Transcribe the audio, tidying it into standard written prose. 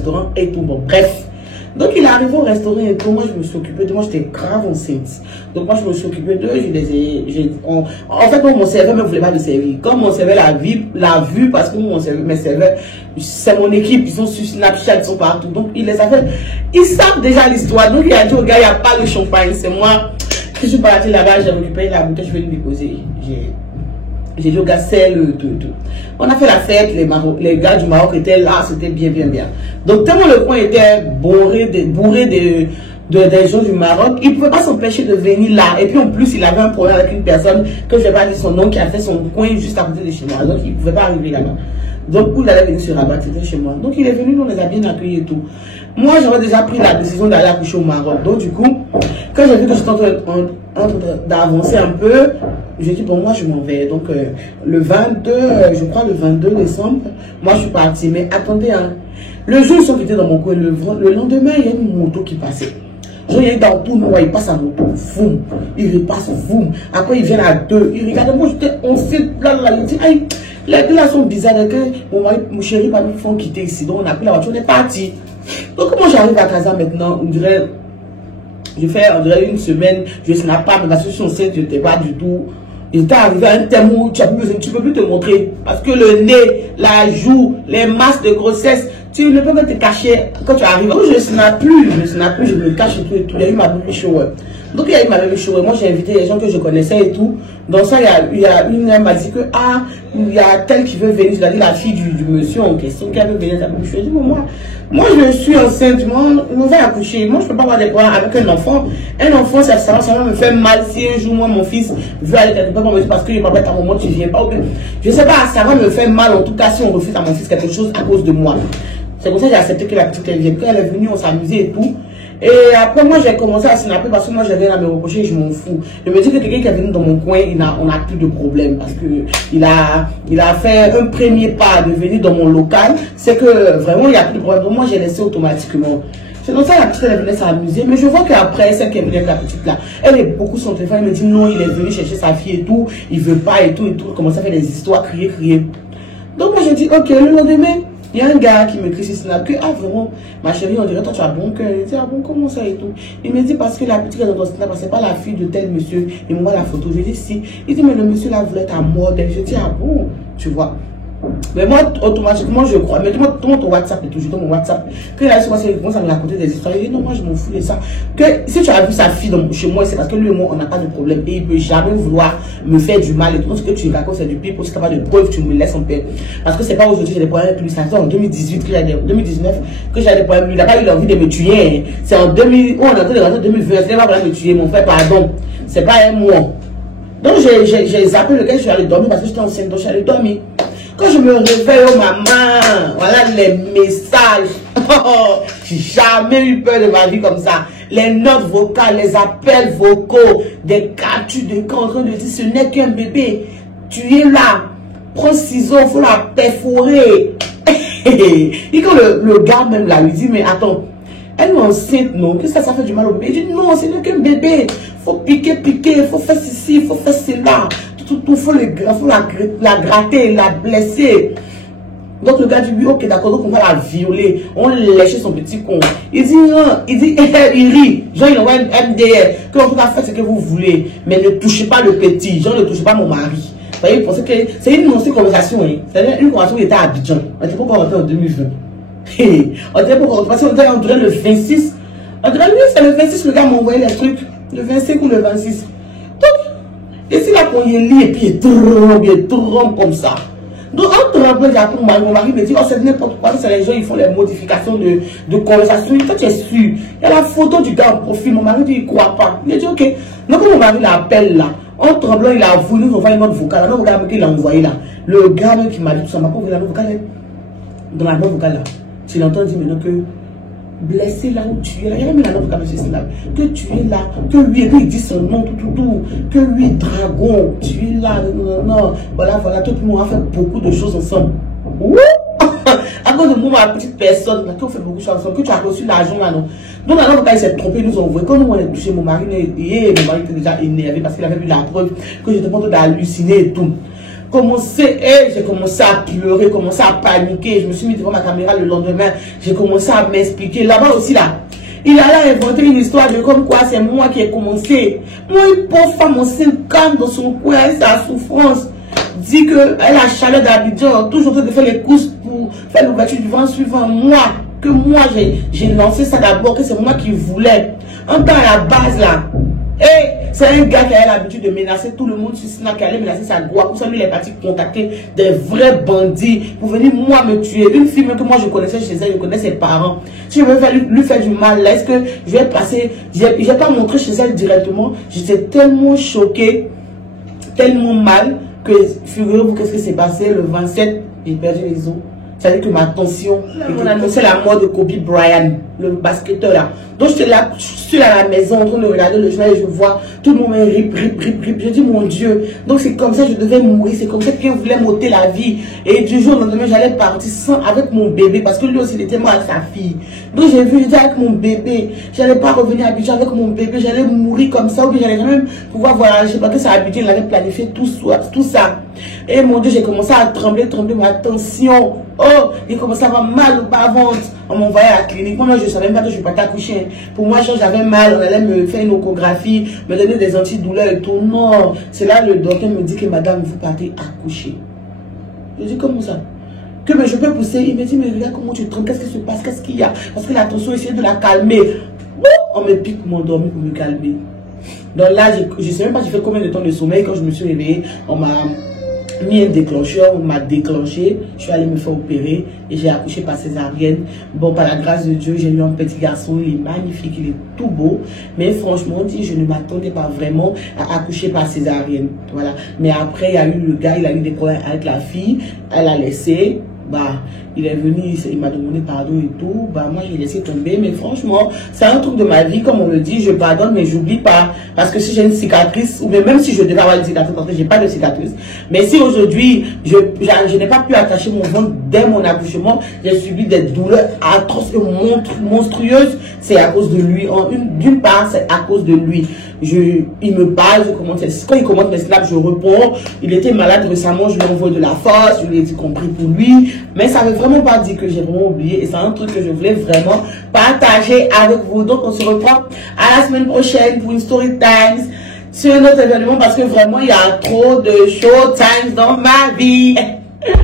restaurant et tout. Bon, bref. Donc, il est arrivé au restaurant et tout. Moi, je me suis occupée de moi, j'étais grave enceinte. Donc, moi, je me suis occupée d'eux. En fait, moi, mon serveur ne voulait pas me servir. Comme mon serveur l'a vu, parce que mes serveurs, c'est mon équipe, ils sont sur Snapchat, ils sont partout. Donc, il les a fait. Ils savent déjà l'histoire. Donc, il a dit au gars, il n'y a pas de champagne. C'est moi. Je suis parti là-bas, j'ai récupéré la bouteille, je vais lui déposer. J'ai dit au gars, c'est le tout. On a fait la fête, les gars du Maroc étaient là, c'était bien. Donc, tellement le coin était bourré des gens du Maroc, il ne pouvait pas s'empêcher de venir là. Et puis en plus, il avait un problème avec une personne que je ne vais pas dire son nom, qui a fait son coin juste à côté de chez moi. Donc, il ne pouvait pas arriver là-bas. Donc, où il allait venir se rabattre, c'était chez moi. Donc, il est venu, on les a bien accueillis et tout. Moi, j'avais déjà pris la décision d'aller accoucher au Maroc. Donc, du coup, quand j'ai vu que j'étais en train d'avancer un peu, j'ai dit, bon, moi, je m'en vais. Donc, le 22, je crois le 22 décembre, moi, je suis partie. Mais attendez, hein, le jour où ils sont quittés dans mon coin, le lendemain, il y a une moto qui passait. Genre, il est dans tout, il passe à moto, foum, il repasse, foum. Après, il vient à deux, il regarde, moi, j'étais enceinte, là, il dit, aïe, les deux là sont bizarres, que mon chéri, pas nous font quitter ici. Donc, on a pris la voiture, on est parti. Donc, comment j'arrive à Casa maintenant, on dirait une semaine, je ne sais pas, mais parce que je suis enceinte, je n'étais pas du tout. Il t'est arrivé à un thème où tu ne peux plus te montrer. Parce que le nez, la joue, les masques de grossesse, tu ne peux pas te cacher quand tu arrives. Je ne sais plus, je me cache et tout. Il y a eu ma baby shower. Donc il y a eu ma baby shower. Moi j'ai invité les gens que je connaissais et tout. Dans ça, il y a une, elle m'a dit que, ah, il y a telle qui veut venir. Je lui ai dit la fille du monsieur en question qui veut venir à la baby shower. Je dis, bon, moi je suis enceinte, on va accoucher. Moi je ne peux pas avoir des problèmes avec un enfant. Un enfant, ça va me faire mal si un jour, moi, mon fils veut aller quelque part, parce qu'il m'appelle à un moment, tu ne viens pas. Je ne sais pas, ça va me faire mal en tout cas si on refuse à mon fils quelque chose à cause de moi. C'est pour ça que j'ai accepté que la petite elle vienne. Quand elle est venue, on s'amusait et tout. Et après, moi, j'ai commencé à snapper parce que moi, j'ai rien à me reprocher, je m'en fous. Je me dis que quelqu'un qui est venu dans mon coin, on n'a plus de problème parce que il a fait un premier pas de venir dans mon local. C'est que vraiment, il n'y a plus de problème. Donc, moi, j'ai laissé automatiquement. C'est donc ça que la petite, elle venait s'amuser. Mais je vois qu'après, celle qui est venue avec la petite là, elle est beaucoup sur son téléphone. Elle me dit non, il est venu chercher sa fille et tout. Il veut pas et tout. Commence à faire des histoires, crier. Donc, moi, j'ai dit, ok, le lendemain, il y a un gars qui m'écrit sur Snap que, ah vraiment, ma chérie, on dirait toi tu as bon cœur. Il dit, ah bon, comment ça et tout. Il me dit, parce que la petite est dans ton Snap, c'est pas la fille de tel monsieur. Il m'envoie la photo. Je dis, si. Il dit, mais le monsieur là voulait ta mort. Je dis, ah bon, tu vois. Mais moi, automatiquement, je crois. Mais tout ton WhatsApp et tout, je donne mon WhatsApp. Que là, il commence à me raconter des histoires. Il dit, non, moi, je m'en fous de ça. Que si tu as vu sa fille chez moi, c'est parce que lui et moi, on n'a pas de problème. Et il ne peut jamais vouloir me faire du mal. Et tout ce que tu racontes, c'est du pire. Si tu n'as pas de preuves, tu me laisses en paix. Parce que c'est pas aujourd'hui que j'ai des problèmes avec lui. Ça fait en 2018, 2019, que j'ai des problèmes. Il n'a pas eu envie de me tuer. C'est en 2000, on est en train de rentrer en 2020. Il n'a pas envie de me tuer, mon frère, pardon. C'est pas un mois. Donc, j'ai zappé lequel je suis allé dormir parce que j'étais enceinte. Donc, je suis allé dormir. Quand je me réveille, oh maman, voilà les messages. J'ai jamais eu peur de ma vie comme ça. Les notes vocales, les appels vocaux, des captures de camp en train de dire ce n'est qu'un bébé. Tu es là. Prends ciseaux, il faut la perforer. Et quand le gars même là lui dit, mais attends, elle est enceinte, non? Qu'est-ce que ça fait du mal au bébé? Il dit, non, ce n'est qu'un bébé. Il faut piquer, il faut faire ceci, il faut faire cela. Il faut la gratter, la blesser. Donc le gars dit, oui, ok, d'accord, donc on va la violer. On lèche son petit con. Il dit, non, il rit. Genre, il envoie un MDR. Que en tout cas, faites ce que vous voulez. Mais ne touchez pas le petit. Genre, ne touchez pas mon mari. Vous voyez, vous pensez que c'est une ancienne conversation. Hein. C'est-à-dire une conversation qui était à Abidjan. On n'était pas encore rentré en 2020. On était pas encore rentré. On dirait le 26. On dirait, oui, c'est le 26, le gars m'a envoyé les trucs. Le 25 ou le 26. Et si la qu'on y lit et puis il trompe comme ça. Donc en trompant, mon mari me dit, oh c'est n'importe quoi, c'est les gens, ils font les modifications de conversation. Toi tu es sûr. Il y a la photo du gars en profil, mon mari dit, il ne croit pas. Il a dit, ok. Donc mon mari l'appelle là, en tremblant, il a voulu nous envoyer notre vocal. La note vocale qu'il a envoyé là. Le gars qui m'a dit tout ça, m'a pas envoyé la note vocale. Dans la note vocale là, tu l'entends dire maintenant que blessé là où tu es là, il y a même la note vocale là, que tu es là, que lui, il dit son nom, tout, que lui, dragon, tu es là, non, voilà, tout le monde a fait beaucoup de choses ensemble. Ouh! À cause de moi, ma petite personne, là, qu'on fait beaucoup de choses ensemble, que tu as reçu l'argent là, non. Donc, la note vocale, il s'est trompé, nous ont envoyé. Quand nous, on est touché, mon mari était déjà énervé parce qu'il avait vu la preuve que j'étais pas en train d'halluciner et tout. j'ai commencé à pleurer, commencé à paniquer. Je me suis mis devant ma caméra le lendemain. J'ai commencé à m'expliquer. Là-bas aussi, là, il allait inventer une histoire de comme quoi c'est moi qui ai commencé. Moi, une pauvre femme enceinte, calme dans son coin, sa souffrance, dit qu'elle a chaleur d'Abidjan, toujours en train de faire les courses pour faire l'ouverture du vent suivant. Moi, j'ai lancé ça d'abord, que c'est moi qui voulais. En temps à la base, là, c'est un gars qui a l'habitude de menacer tout le monde sur Snap, qui allait menacer sa gloire. Pour ça, lui, il est parti contacter des vrais bandits pour venir, moi, me tuer. Une fille que moi, je connaissais chez elle, je connais ses parents. Si je veux lui faire du mal, là, est-ce que je vais passer... J'ai pas montré chez elle directement. J'étais tellement choquée, tellement mal, que figurez-vous qu'est-ce qui s'est passé le 27, j'ai perdu les os. C'est-à-dire que ma tension, on a annoncé la mort de Kobe Bryant, le basketteur là. Donc je suis à la maison en train de regarder le journal et je vois tout le monde rip. Je dis mon Dieu, donc c'est comme ça que je devais mourir, c'est comme ça qu'il voulait m'ôter la vie. Et du jour au lendemain, j'allais partir avec mon bébé, parce que lui aussi il était mort avec sa fille. Donc j'ai vu, j'étais avec mon bébé, j'allais pas revenir à Abidjan avec mon bébé, j'allais mourir comme ça, ou bien j'allais même pouvoir voyager, parce que c'est Abidjan, il avait planifié tout ça. Et mon Dieu, j'ai commencé à trembler ma tension. Oh, il commençait à avoir mal au bas-ventre. On m'envoyait à la clinique. Moi, je ne savais même pas que je ne suis pas accoucher. Pour moi, quand j'avais mal, on allait me faire une échographie, me donner des antidouleurs et tout. Non, c'est là le docteur me dit que madame, vous partez accoucher. Je dis comment ça? Que mais je peux pousser. Il me dit, mais regarde comment tu trembles, qu'est-ce qui se passe, qu'est-ce qu'il y a? Parce que la tension, essayer de la calmer. On me pique pour m'endormir, pour me calmer. Donc là, je ne sais même pas, j'ai fait combien de temps de sommeil. Quand je me suis réveillée, on m'a mis un déclencheur, on m'a déclenché, je suis allée me faire opérer et j'ai accouché par césarienne. Bon, par la grâce de Dieu, j'ai eu un petit garçon, il est magnifique, il est tout beau, mais franchement dit, je ne m'attendais pas vraiment à accoucher par césarienne. Voilà. Mais après, il y a eu le gars, il a eu des problèmes avec la fille, elle a laissé. Bah, il est venu, il m'a demandé pardon et tout. Bah, moi, j'ai laissé tomber. Mais franchement, c'est un truc de ma vie, comme on le dit. Je pardonne, mais j'oublie pas. Parce que si j'ai une cicatrice, ou même si je devais avoir une cicatrice, parce que j'ai pas de cicatrice. Mais si aujourd'hui, je n'ai pas pu attacher mon ventre dès mon accouchement, j'ai subi des douleurs atroces et monstrueuses, c'est à cause de lui. D'une part, c'est à cause de lui. Il me parle, quand il commente mes snaps, je réponds. Il était malade récemment, je lui envoie de la force, je lui ai dit compris pour lui. Mais ça ne veut vraiment pas dire que j'ai vraiment oublié. Et c'est un truc que je voulais vraiment partager avec vous. Donc on se reprend à la semaine prochaine pour une story times sur un autre événement, parce que vraiment il y a trop de show times dans ma vie.